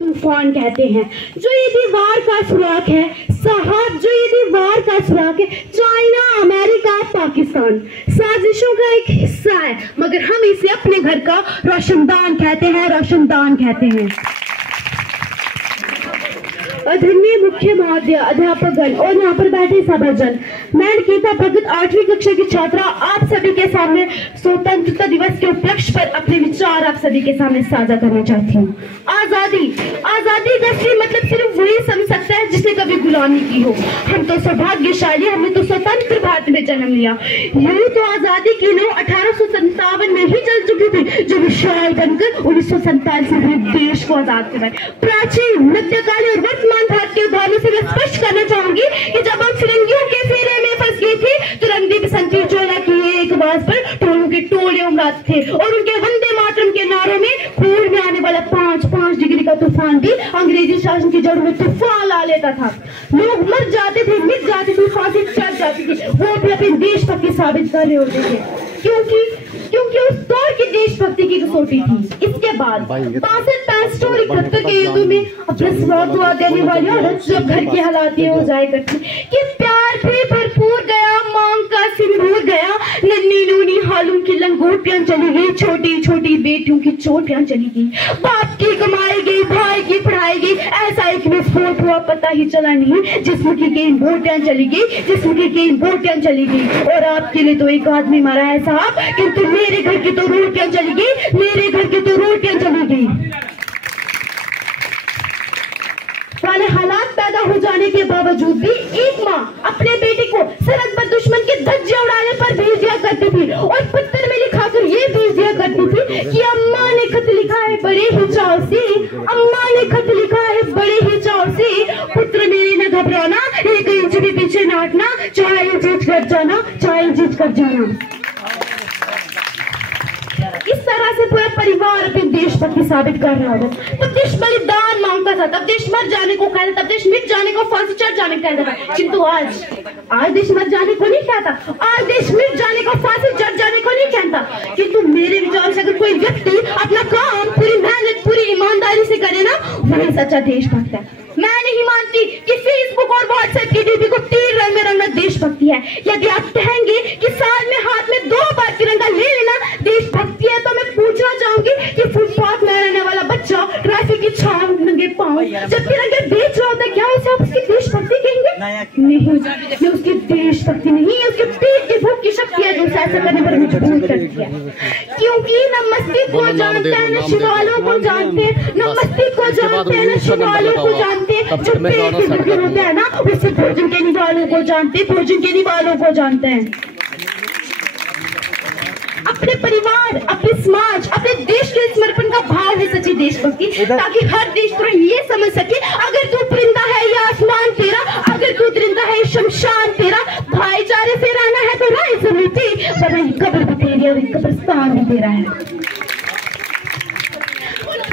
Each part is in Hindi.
तूफान कहते हैं। जो ये दीवार का सुराख है साहब, जो ये दीवार का सुराख है, चाइना, अमेरिका, पाकिस्तान साजिशों का एक हिस्सा है, मगर हम इसे अपने घर का रोशनदान कहते हैं, रोशनदान कहते हैं। आदरणीय मुख्य महोदय, अध्यापकगण और यहाँ पर बैठे सभाजन, मैं गीता भगत 8वीं कक्षा की छात्रा आप सभी के सामने स्वतंत्रता दिवस के उपलक्ष्य पर अपने विचार आप सभी के सामने साझा करना चाहती हूँ। आजादी, आजादी का मतलब सिर्फ वही समझ सकता है जिसने कभी गुलामी की हो। हम तो सौभाग्यशाली, हमने तो स्वतंत्र भारत में जन्म लिया। यही तो आजादी की लो 1857 में ही चल चुकी थी, जो विशाल बनकर 1947 में देश को आजाद करवाए। प्राचीन, मध्यकालीन और वर्तमान भारत के उदाहरणों से मैं स्पष्ट करना चाहूंगी कि जब हम फिरंगियों के फेरे में फंस गए थे तो रंगदी बसंती चोला की एक आवाज पर टोलों के टोले उमड़ाते थे और उनके वंदे मातरम के नारों में खून में आने वाला 5 डिग्री का तूफान भी अंग्रेजी शासन की जड़ में तूफान ला लेता था। लोग मर जाते थे, मिट जाते थे, फांसी चढ़ जाती थी, वो भी अपनी देशभक्ति साबित कर रहे होते थे, क्योंकि उस दौर की देशभक्ति की कसौटी थी। इसके बाद 65 और 71 के युद्ध में अपने स्वार्थ दुआ देने वाली औरत जब घर की हालात ये हो जाए करती कि प्यार भी भरपूर गया, मांग का सिंदूर गया, नन्ही नूनी हालूं की लंगोटियां चली गई, छोटी छोटी बेटियों की चोटियां चली गई, बाप की कमाई गई, भाई की पढ़ाई गई, ऐसा एक विस्फोट हुआ पता ही चला नहीं, जिस्म की कई बोटियां चली गई, जिस्म की कई बोटियां चली गई। और आपके लिए तो एक आदमी मारा है साहब, किंतु मेरे घर की तो रोटियां चली गई, मेरे घर की तो रोटियां चली गई। वाले हालात पैदा हो जाने के बावजूद भी एक माँ अपने बेटे को सरहद पर दुश्मन के धज्जे उड़ाने पर भेज दिया करती थी और पत्थर में लिखाकर ये भेज दिया करती थी कि अम्मा ने खत लिखा है बड़े ही चाव से, अम्मा ने खत लिखा है बड़े ही चाव से, पुत्र मेरे न घबराना, एक इंच भी पीछे न हटना, चाहे जीत कर जाना, चाहे जीत कर जाना। इस तरह से पूरा परिवार अपने देशभक्ति साबित कर रहा होगा। तब देश बलिदान मांगता था, तब देश मर जाने को कहता, तब देश मिट जाने को, फांसी चढ़ जाने को कहता था। किंतु आज देश मर जाने को नहीं कहता, आज देश मिट जाने को, फांसी चढ़ जाने को नहीं कहता। किंतु मेरे विचार से अगर कोई व्यक्ति अपना काम पूरी मेहनत, पूरी ईमानदारी से करे ना, वही सच्चा देशभक्त है। मैं नहीं मानती कि फेसबुक और व्हाट्सएप की डीपी को तीर रंग में रंगना देशभक्ति है। यदि आप कहेंगे कि साल में हाथ में 2 बार तिरंगा ले लेना देशभक्ति है, तो मैं पूछना चाहूंगी कि फुटपाथ में रहने वाला बच्चा ट्रैफिक की छाव नंगे पांव जब तिरंगे बेच रहा होता है, क्या उसे आप उसकी देशभक्ति कहेंगे? नहीं, ये उसकी देशभक्ति नहीं है, उसके पेट की भूख की शक्ति है जो उसे ऐसा करने पर मजबूर करती है। क्योंकि न मस्ती को जानते हैं, न शिवालों को जानते हैं, न मस्ती को जानते हैं, न शिवालों को जानते, जो पेट के भूखे होते हैं ना, उससे भोजन के निवालों को जानते, भोजन के निवालों को जानते हैं। अपने परिवार, अपने समाज, अपने देश के समर्पण का भाव है सच्ची देशभक्ति, ताकि हर देशद्रोही ये समझ सके अगर तू परिंदा है ये आसमान तेरा, अगर तू परिंदा है ये शमशान तेरा, भाईचारे से रहना है तो राय समिति, वरना कब्र भी तेरी और कब्रिस्तान भी तेरा है।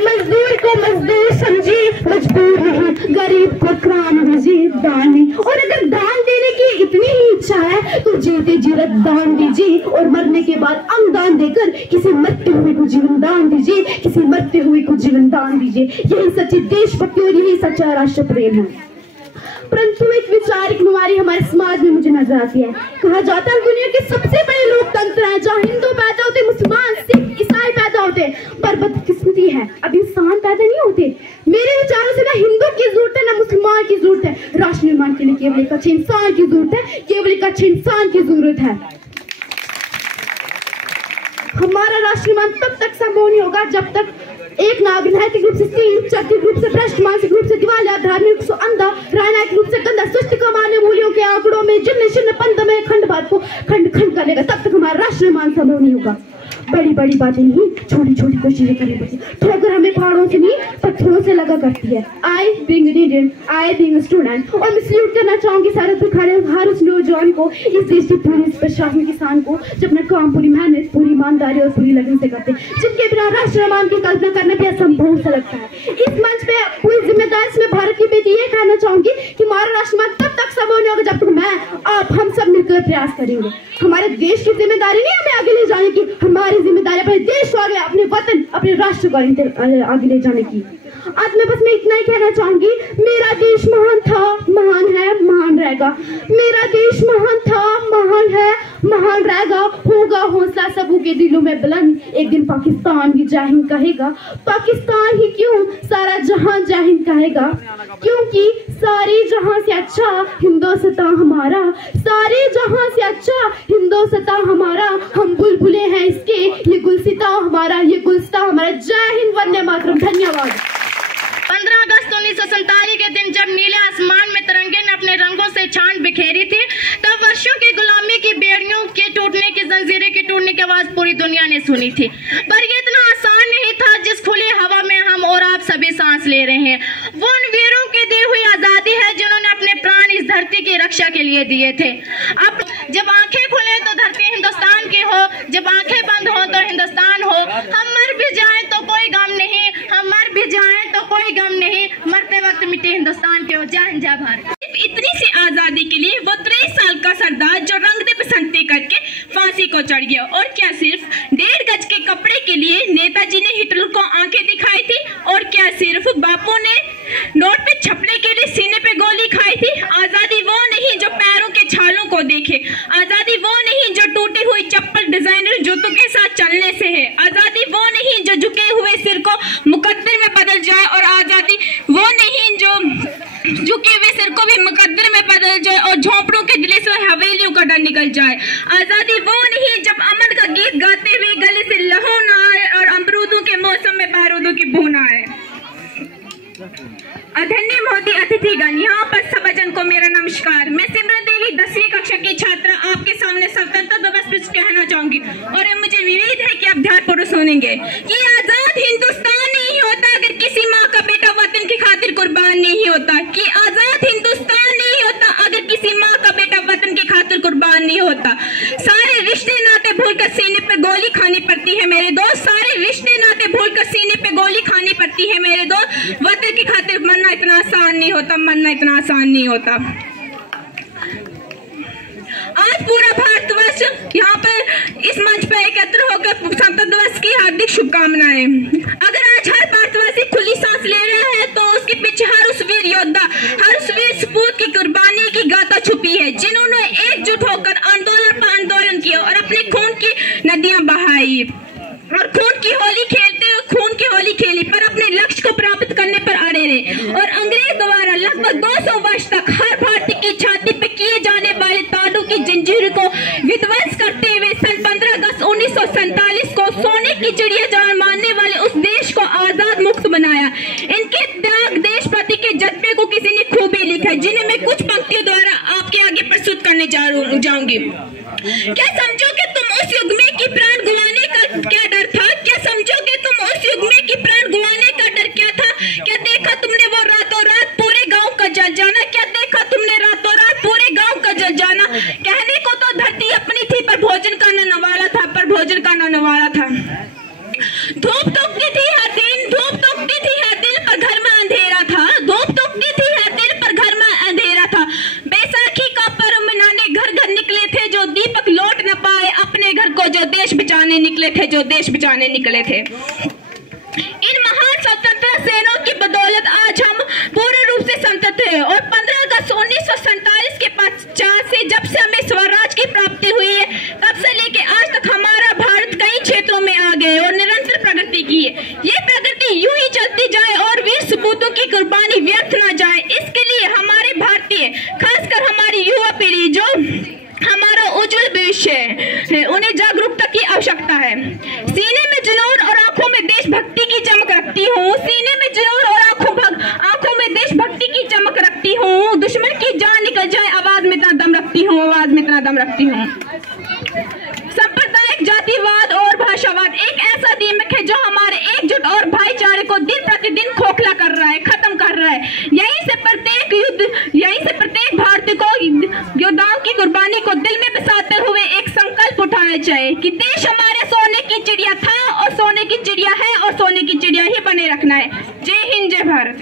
मजदूर को मजदूर समझे, मजबूर नहीं, गरीब को काम दीजिए, दान नहीं। और अगर दान देने की इतनी ही इच्छा है तो जीते जी दान दीजिए और मरने के बाद अंग दान देकर किसी मरते हुए को जीवन दान दीजिए, किसी मरते हुए को जीवन दान दीजिए। यही सच्ची देशभक्ति और यही सच्चा राष्ट्र प्रेम है। परंतु एक विचारिक बीमारी हमारे समाज में मुझे नजर आती है। कहा जाता है दुनिया के सबसे बड़े लोकतंत्र है, जहाँ हिंदू पैदा होते, मुसलमान, सिख, ईसाई पैदा होते, पर बदकिस्मती है अब इंसान पैदा नहीं होते। मेरे विचारों से ना हिंदू की जरूरत है ना मुसलमान की जरूरत है, राष्ट्र निर्माण के लिए केवल एक अच्छे इंसान की जरूरत है, केवल एक अच्छे इंसान की जरूरत है। हमारा राष्ट्र निर्माण तब तक संभव नहीं होगा जब तक एक नागरिक नैतिक रूप से सीन, चारित्रिक रूप से भ्रष्ट, मानसिक रूप से दिवालिया, धार्मिक रूप से अंधा, राजनैतिक रूप से गंदा, सुस्त कमाने मूल्यों के आंकड़ों में जिन्न शिन्न पंद में खंडवाद को खंड खंड करेगा, तब तक हमारा राष्ट्र निर्माण संभव नहीं होगा। बड़ी बड़ी बातें नहीं, छोटी छोटी कोशिशें करनी पड़ती। ठोकर हमें पहाड़ों से नहीं पत्थरों से लगा करती है। I being Indian, I being student, और मैं सल्यूट करना चाहूंगी सारे पर खड़े हर उस नौजवान को, इस देश के पूरे प्रशासन किसान को, जो अपना काम पूरी मेहनत, पूरी ईमानदारी और पूरी लगन से करते हैं, जिनके बिना राष्ट्र निर्माण की कल्पना करना भी असंभव सा लगता है। इस मंच पे पूरी जिम्मेदारी से भारत की बेटी ये कहना चाहूंगी कि हमारा राष्ट्र निर्माण तब तक संभव नहीं होगा जब तक मैं, आप, हम सब मिलकर प्रयास करेंगे। हमारे देश की जिम्मेदारी नहीं हमें आगे ले जाने की, हमारी जिम्मेदारी अपने देश को आगे, अपने वतन, अपने राष्ट्र को आगे ले जाने की। अंत में बस मैं इतना ही कहना चाहूंगी, मेरा देश महान था, महान है, महान रहेगा। मेरा देश महान था, महान है, महान रहेगा। होगा हौसला सबों के दिलों में बुलंद, एक दिन पाकिस्तान भी जय हिंद कहेगा। पाकिस्तान ही क्यों, सारा जहां जय हिंद कहेगा, क्योंकि सारे जहां से अच्छा हिंदुस्तान हमारा, सारे जहां से अच्छा हिंदुस्तान हमारा। हम बुलबुले हैं इसके, ये गुलसिता हमारा, ये गुलसिता हमारा। जय हिंद, वंदे मातरम। धन्यवाद। 15 अगस्त 1947 के दिन जब नीले आसमान में तिरंगे ने अपने रंगों से छान बिखेरी थी, तब वर्षों की गुलामी की बेड़ियों के टूटने की, जंजीरें की टूटने की आवाज पूरी दुनिया ने सुनी थी। पर ये इतना आसान नहीं था जिस खुली हवा में हम और आप सभी सांस ले रहे हैं। वो उन वीरों की दी हुई आजादी है जिन्होंने अपने प्राण इस धरती की रक्षा के लिए दिए थे। अब जब आंखें खुले तो धरती हिंदुस्तान की हो, जब आंखें बंद हो तो हिंदुस्तान हो। हम मर भी जाएं तो कोई गम नहीं, हम मर भी जाएं तो कोई गम नहीं, मरते वक्त मिट्टी हिंदुस्तान के हो। जय हिंद, जय भारत। इतनी सी आजादी के लिए वो 23 साल का सरदार जो रंग दे बसंती करके फांसी को चढ़ गया। और क्या सिर्फ 1.5 गज के कपड़े के लिए नेताजी ने हिटलर को आंखें दिखाई थी? और क्या सिर्फ बापू ने नोट पे छपने के लिए सीने पे गोली खाई थी? आजादी वो नहीं जो पैरों के छालों को देखे, आजादी वो नहीं जो टूटी हुई चप्पल डिजाइनर जूतों के साथ चलने से है, आजादी वो नहीं जो झुके हुए सिर को मुकद्दर में बदल जाए, और आजादी वो नहीं जो झुके हुए सिर को भी मुकद्दर में बदल जाए और झोंपड़ों के दिले से हवेलियों का डर निकल जाए। आजादी वो नहीं जब अमन का गीत गाते हुए गले से लहू ना आए और अमरूदों के मौसम में बारूदों की बू ना आए। अधन्य मोदी अतिथिगण, यहाँ पर सब जन को मेरा नमस्कार। मैं सिमरन देवी 10वीं कक्षा की छात्रा आपके सामने स्वतंत्रता दिवस पर कहना चाहूंगी, और मुझे उम्मीद है कि आप ध्यानपूर्वक सुनेंगे। कि आजाद हिंदुस्तान नहीं होता अगर किसी माँ का बेटा वतन की खातिर कुर्बान नहीं होता। कि आजाद हिंदुस्तान नहीं होता अगर किसी माँ का बेटा वतन की खातिर कुर्बान नहीं होता। सारे रिश्ते नाते भूलकर सीने पे गोली खानी पड़ती है मेरे दोस्त, सारे रिश्ते नाते भूलकर सीने पे गोली खानी पड़ती है मेरे दोस्त। वतन की खातिर मरना इतना आसान नहीं होता, मरना इतना आसान नहीं होता। आज पूरा भारतवर्ष यहाँ पर इस मंच पर एकत्र होकर स्वतंत्रता दिवस की हार्दिक शुभकामनाएं। अगर आज हर भारतवासी खुली सांस ले रहा है तो उसके पीछे हर उस वीर योद्धा, हर उस वीर सपूत की कुर्बानी की गाथा छुपी है, जिन्होंने एकजुट होकर आंदोलन पर आंदोलन किया और अपने खून की नदियां बहाई और खून की होली खेलते हुए खून की होली खेली, पर अपने लक्ष्य को प्राप्त करने पर अड़े रहे। और अंग्रेज द्वारा लगभग 200 वर्ष तक हर भारतीय की छाती पे किए जाने वाले ताड़ों की जंजीर को विध्वंस करते हुए सन 15 अगस्त 1947 को सोने की चिड़िया जान मानने वाले उस देश को आजाद मुक्त बनाया। इनके त्याग देशभक्ति के जज्बे को किसी ने खूबी लिखा, जिन्हें मैं कुछ पंक्तियों द्वारा आपके आगे प्रस्तुत करने जाऊंगी। क्या समझोगे तुम उस युग में कि प्राण गंवाने का क्या डर था? क्या समझोगे तुम उस युग में कि प्राण गंवाने का डर क्या था? क्या देखा तुमने वो रातों रात पूरे गांव का जल जाना? क्या देखा तुमने रातों रात पूरे गांव का जल जाना? कहने को तो धरती अपनी थी पर भोजन का न नवाला था, पर भोजन का न नवाला था। धूप तोकती थी हर दिन, धूप तोकती थी हर दिन, पर घर में अंधेरा था। धूप तोकती थी हर दिन, पर घर में अंधेरा था। बैसाखी का पर्व मनाने घर घर निकले थे जो दीपक लौट न पाए अपने घर को, जो देश बचाने निकले थे, जो देश बचाने निकले थे। इन महान स्वतंत्रता सेनाओं की बदौलत आज हम पूर्ण रूप से स्वतंत्र हैं। और 15 अगस्त 1947 के पश्चात से जब से हमें स्वराज की प्राप्ति हुई है, तब से लेके आज तक हमारा भारत कई क्षेत्रों में आगे है और निरंतर प्रगति की है। ये प्रगति यूं ही चलती जाए और वीर सपूतों की कुर्बानी व्यर्थ न जाए, इसके लिए हमारे भारतीय, खासकर हमारी युवा पीढ़ी जो हमारा उज्जवल भविष्य है, उन्हें जागरूकता की आवश्यकता है। सीने में जुनून और आंखों में देशभक्ति की चमक रखती हूँ, सीने में जुनून और आंखों में देशभक्ति की चमक रखती हूँ। दुश्मन की जान निकल जाए आवाज में इतना दम रखती हूँ, आवाज में इतना दम रखती हूँ। सांप्रदायिक जातिवाद और भाषावाद एक ऐसा दीमक है जो हमारे एकजुट और भाईचारे को दिन प्रतिदिन खोखला कर रहा है, खत्म कर रहा है। यहीं से प्रत्येक भारतीय को योद्धाओं की कुर्बानी को दिल में बसाते हुए एक संकल्प उठाना चाहिए कि देश हमारे सोने की चिड़िया था और सोने की चिड़िया है और सोने की चिड़िया ही बने रखना है। जय हिंद, जय भारत।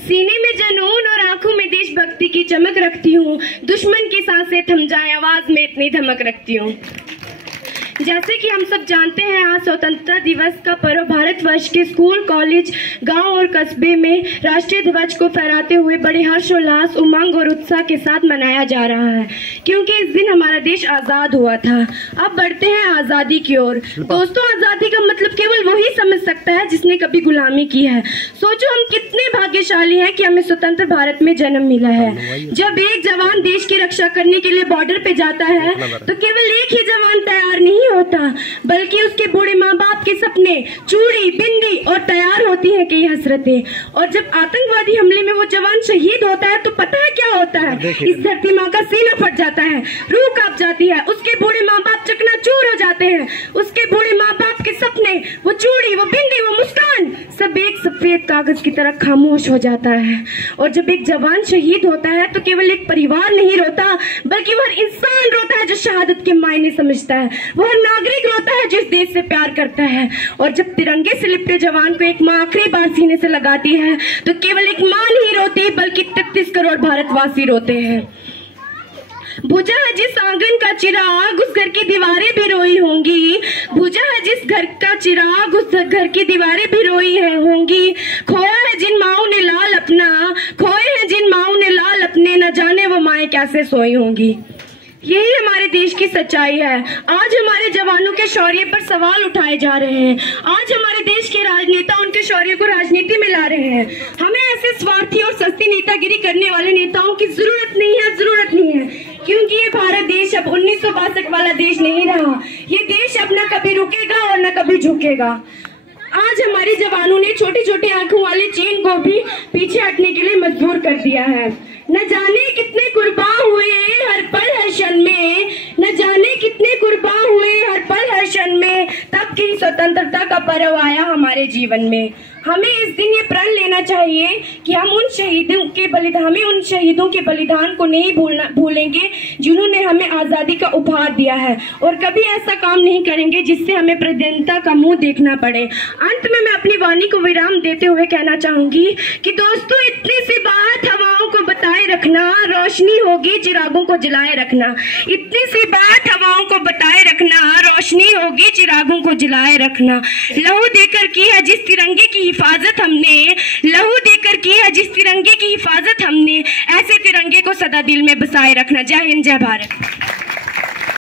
सीने में जुनून और आंखों में देशभक्ति की चमक रखती हूँ, दुश्मन की सांसें थम जाए आवाज में इतनी धमक रखती हूँ। जैसे कि हम सब जानते हैं, आज स्वतंत्रता दिवस का पर्व भारतवर्ष के स्कूल, कॉलेज, गांव और कस्बे में राष्ट्रीय ध्वज को फहराते हुए बड़े हर्षोल्लास, उमंग और उत्साह के साथ मनाया जा रहा है, क्योंकि इस दिन हमारा देश आज़ाद हुआ था। अब बढ़ते हैं आज़ादी की ओर। दोस्तों, आज़ादी का मतलब केवल वही समझ सकता है जिसने कभी गुलामी की है। सोचो हम कितने भाग्यशाली हैं कि हमें स्वतंत्र भारत में जन्म मिला है। जब एक जवान देश की रक्षा करने के लिए बॉर्डर पे जाता है तो केवल एक ही जवान तैयार नहीं होता, बल्कि उसके बूढ़े माँ बाप के सपने, चूड़ी, बिंदी और तैयार होती हैं कई हसरतें। और जब आतंकवादी हमले में वो जवान शहीद होता है तो पता है क्या होता है? इस धरती माँ का सीना फट जाता है, रूह कांप जाती है, उसके बूढ़े माँ बाप चकनाचूर हो जाते हैं, उसके बूढ़े माँ बाप के सपने, वो चूड़ी, वो बिंदी, वो मुस्कान, सब एक सफेद कागज की तरह खामोश हो जाता है। और जब एक जवान शहीद होता है तो केवल एक परिवार नहीं रोता, बल्कि वह इंसान रोता है जो शहादत के मायने समझता है, वह नागरिक रोता है जो इस देश से प्यार करता है। और जब तिरंगे से लिपटे जवान को एक माँ आखिरी बार सीने से लगाती है तो केवल एक माँ नहीं रोती, बल्कि 33 करोड़ भारतवासी रोते हैं। बुझा है जिस आंगन का चिराग, उस घर की दीवारें भी रोई होंगी। बुझा है जिस घर का चिराग, उस घर की दीवारें भी रोई होंगी। खोया है जिन माओ ने लाल अपना, खोए हैं जिन माओ ने लाल अपने, न जाने वो माएं कैसे सोई होंगी। यही हमारे देश की सच्चाई है। आज हमारे जवानों के शौर्य पर सवाल उठाए जा रहे हैं। आज हमारे देश के राजनेता उनके शौर्य को राजनीति में ला रहे हैं। हमें ऐसे स्वार्थी और सस्ती नेतागिरी करने वाले नेताओं की जरूरत नहीं है, क्योंकि ये भारत देश अब 1962 वाला देश नहीं रहा। ये देश अब न कभी रुकेगा और न कभी झुकेगा। आज हमारे जवानों ने छोटी छोटी आंखों वाले चीन को भी पीछे हटने के लिए मजबूर कर दिया है। न जाने कितने कुर्बान हुए हर पल हर क्षण में, न जाने कितने कुर्बान हुए हर पल हर क्षण में, तब की स्वतंत्रता का पर्व आया हमारे जीवन में। हमें इस दिन ये प्रण लेना चाहिए कि हम उन शहीदों के बलिदान को नहीं भूलेंगे जिन्होंने हमें आजादी का उपहार दिया है, और कभी ऐसा काम नहीं करेंगे जिससे हमें प्रधानता का मुंह देखना पड़े। अंत में मैं अपनी वाणी को विराम देते हुए कहना चाहूंगी कि दोस्तों, इतनी सी बात हवाओं को बताए रखना, रोशनी होगी चिरागों को जलाए रखना। इतनी सी बात हवाओं को बताए रखना, रोशनी होगी चिरागों को जलाए रखना। लहू देकर की है जिस तिरंगे की हिफाजत हमने, लहू देकर की है जिस तिरंगे की हिफाजत हमने, ऐसे तिरंगे को सदा दिल में बसाए रखना। जय हिंद, जय भारत।